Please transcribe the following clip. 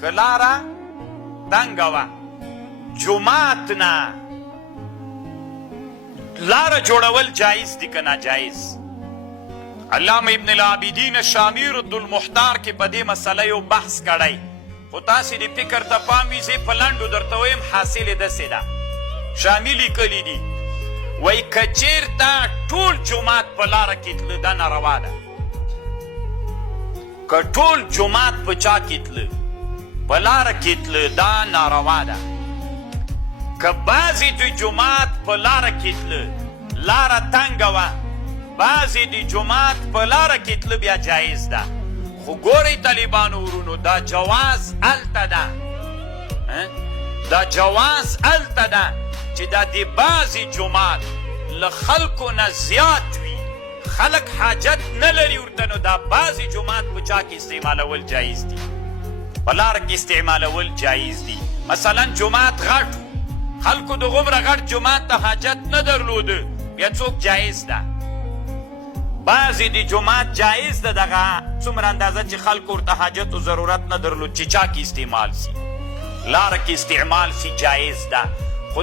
که لاره تنګه وه جومات نه لاره جوړول جایز دي که ناجایز؟ علامه ابن العابدین شامی رد المحتار کې په دې مسله یو بحث کړی، خو تاسې د فکر ته پام وي، زه په لنډو درته ویم حاصل یې داسې ده. شامی لیکلی دي وایي که چېرته ټول جومات په لاره کې تله دا ناروا ده. که ټول جومات په چا کې تله په لاره کې تله دا ناروا ده. که بعضې د جومات په لاره کې تله لاره تنګه وه، بعضې د جومات په لاره کې تله بیا جایز ده. خو ګورئ طالبانو ورونو دا جواز هلته ده، دا جواز هلته ده چې دا د بعضې جومات له خلکو نه زیات وي، خلک حاجت نه لري ورته، نو دا بعضې جومات په چا کې استعمالول جایز دي، په لاره کې استعمالول جایز دي. مثلا جومات غټ خلکو د غومره غټ جومات ته حاجت نه درلوده، بیا څوک جایز ده. بعضې د جومات جایز ده دغه څومره اندازه چې خلکو ورته حاجت و ضرورت نه درلود چې چا کې استعمال سي، لاره کې استعمال سي جایز ده. خو